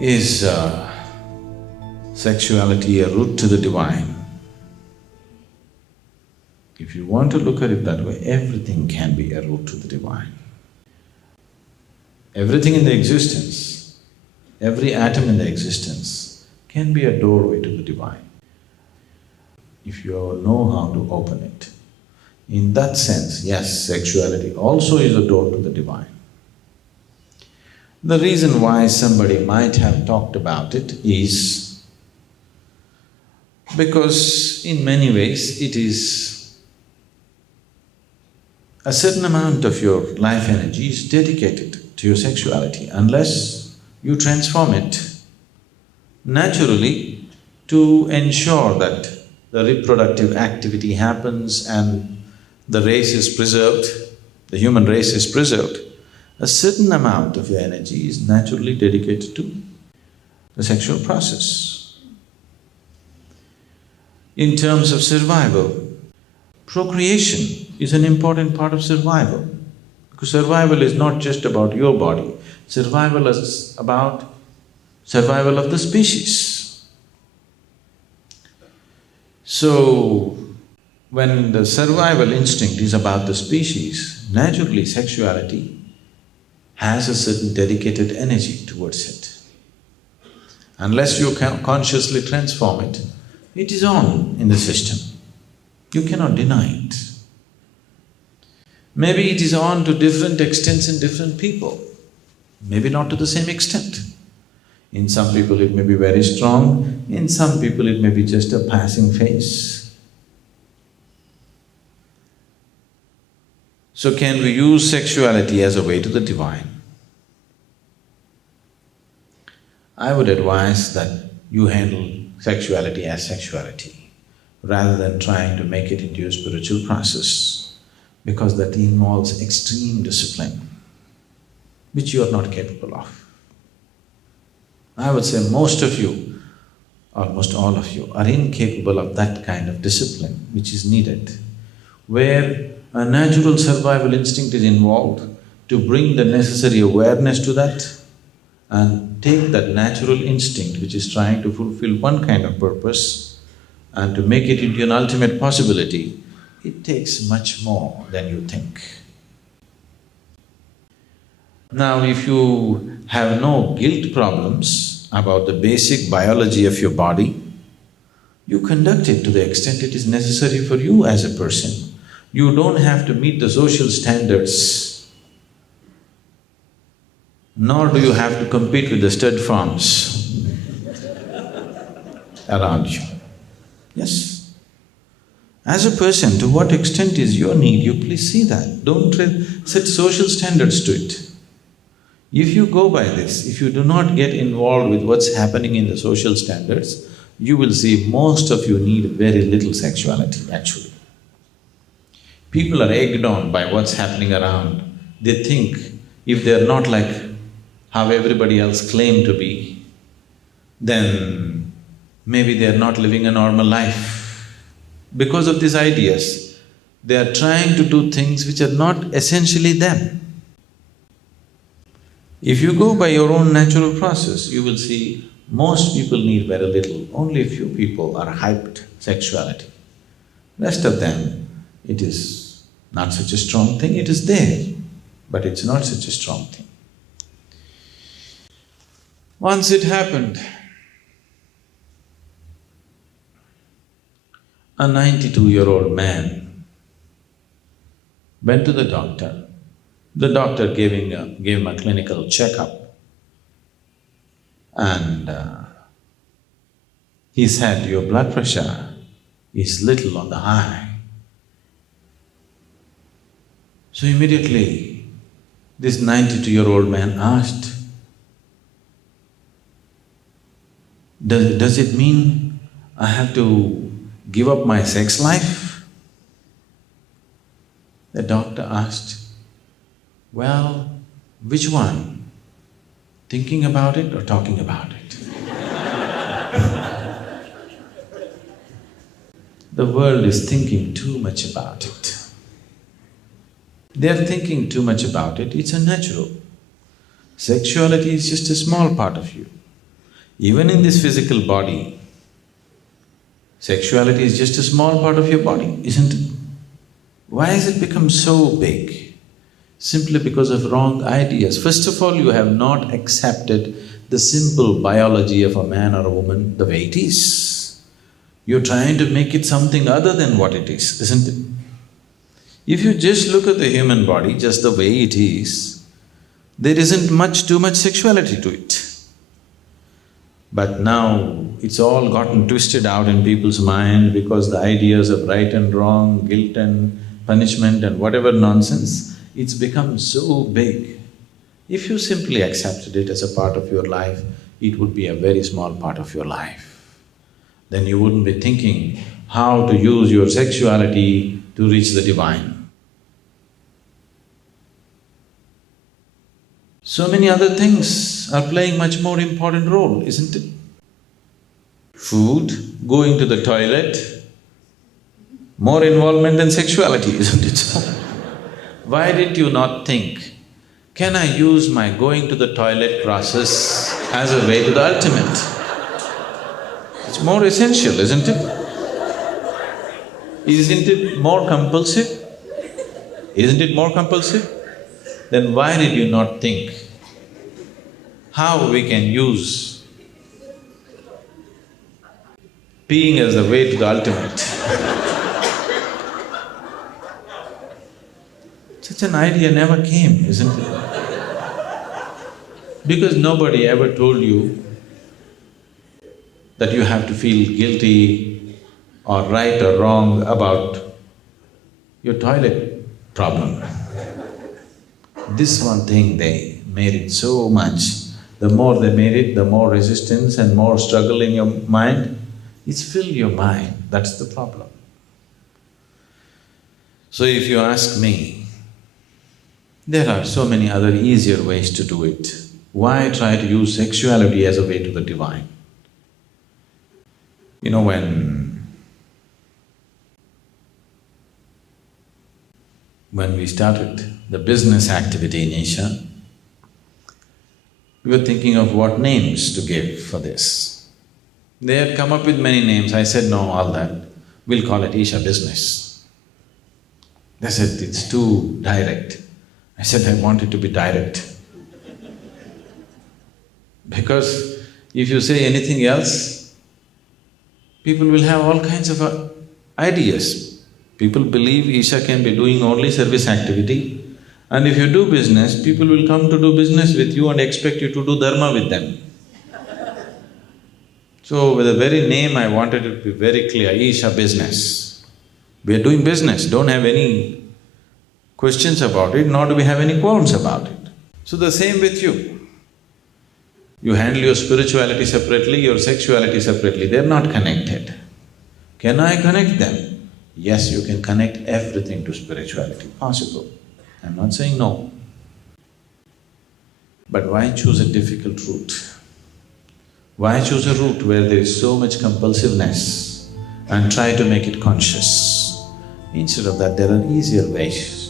Is sexuality a route to the divine? If you want to look at it that way, everything can be a route to the divine. Everything in the existence, every atom in the existence can be a doorway to the divine, if you know how to open it. In that sense, yes, sexuality also is a door to the divine. The reason why somebody might have talked about it is because in many ways it is a certain amount of your life energy is dedicated to your sexuality. Unless you transform it naturally to ensure that the reproductive activity happens and the race is preserved, the human race is preserved, a certain amount of your energy is naturally dedicated to the sexual process. In terms of survival, procreation is an important part of survival, because survival is not just about your body, survival is about survival of the species. So, when the survival instinct is about the species, naturally sexuality has a certain dedicated energy towards it. Unless you consciously transform it, it is on in the system. You cannot deny it. Maybe it is on to different extents in different people, maybe not to the same extent. In some people it may be very strong, in some people it may be just a passing phase. So can we use sexuality as a way to the divine? I would advise that you handle sexuality as sexuality, rather than trying to make it into a spiritual process, because that involves extreme discipline, which you are not capable of. I would say most of you, almost all of you, are incapable of that kind of discipline which is needed, where a natural survival instinct is involved to bring the necessary awareness to that and take that natural instinct which is trying to fulfill one kind of purpose and to make it into an ultimate possibility. It takes much more than you think. Now, if you have no guilt problems about the basic biology of your body, you conduct it to the extent it is necessary for you as a person. You don't have to meet the social standards, nor do you have to compete with the stud farms around you. Yes. As a person, to what extent is your need, you please see that. Don't set social standards to it. If you go by this, if you do not get involved with what's happening in the social standards, you will see most of you need very little sexuality, actually. People are egged on by what's happening around. They think if they're not like how everybody else claim to be, then maybe they're not living a normal life. Because of these ideas, they are trying to do things which are not essentially them. If you go by your own natural process, you will see most people need very little, only a few people are hyped sexuality. Rest of them, it is not such a strong thing, it is there, but it's not such a strong thing. Once it happened, a 92-year-old man went to the doctor. The doctor gave him a clinical checkup, and he said, "Your blood pressure is little on the high." So immediately, this 92-year-old man asked, Does it mean I have to give up my sex life? The doctor asked, "Well, which one? Thinking about it or talking about it?" The world is thinking too much about it. They're thinking too much about it, it's unnatural. Sexuality is just a small part of you. Even in this physical body, sexuality is just a small part of your body, isn't it? Why has it become so big? Simply because of wrong ideas. First of all, you have not accepted the simple biology of a man or a woman the way it is. You're trying to make it something other than what it is, isn't it? If you just look at the human body just the way it is, there isn't too much sexuality to it. But now it's all gotten twisted out in people's mind because the ideas of right and wrong, guilt and punishment and whatever nonsense, it's become so big. If you simply accepted it as a part of your life, it would be a very small part of your life. Then you wouldn't be thinking how to use your sexuality to reach the divine. So many other things are playing much more important role, isn't it? Food, going to the toilet, more involvement than sexuality, isn't it so? Why did you not think, can I use my going to the toilet process as a way to the ultimate? It's more essential, isn't it? Isn't it more compulsive? Isn't it more compulsive? Then why did you not think how we can use peeing as the way to the ultimate? Such an idea never came, isn't it? Because nobody ever told you that you have to feel guilty or right or wrong about your toilet problem. This one thing they made it so much. The more they made it, the more resistance and more struggle in your mind. It's filled your mind, that's the problem. So if you ask me, there are so many other easier ways to do it. Why try to use sexuality as a way to the divine? You know, when we started the business activity in Asia, we were thinking of what names to give for this. They had come up with many names. I said, no, all that, we'll call it Isha Business. They said, it's too direct. I said, I want it to be direct. Because if you say anything else, people will have all kinds of ideas. People believe Isha can be doing only service activity, and if you do business, people will come to do business with you and expect you to do dharma with them. So with the very name I wanted it to be very clear, Isha Business. We are doing business, don't have any questions about it, nor do we have any qualms about it. So the same with you. You handle your spirituality separately, your sexuality separately, they're not connected. Can I connect them? Yes, you can connect everything to spirituality, possible. I'm not saying no. But why choose a difficult route? Why choose a route where there is so much compulsiveness and try to make it conscious? Instead of that, there are easier ways.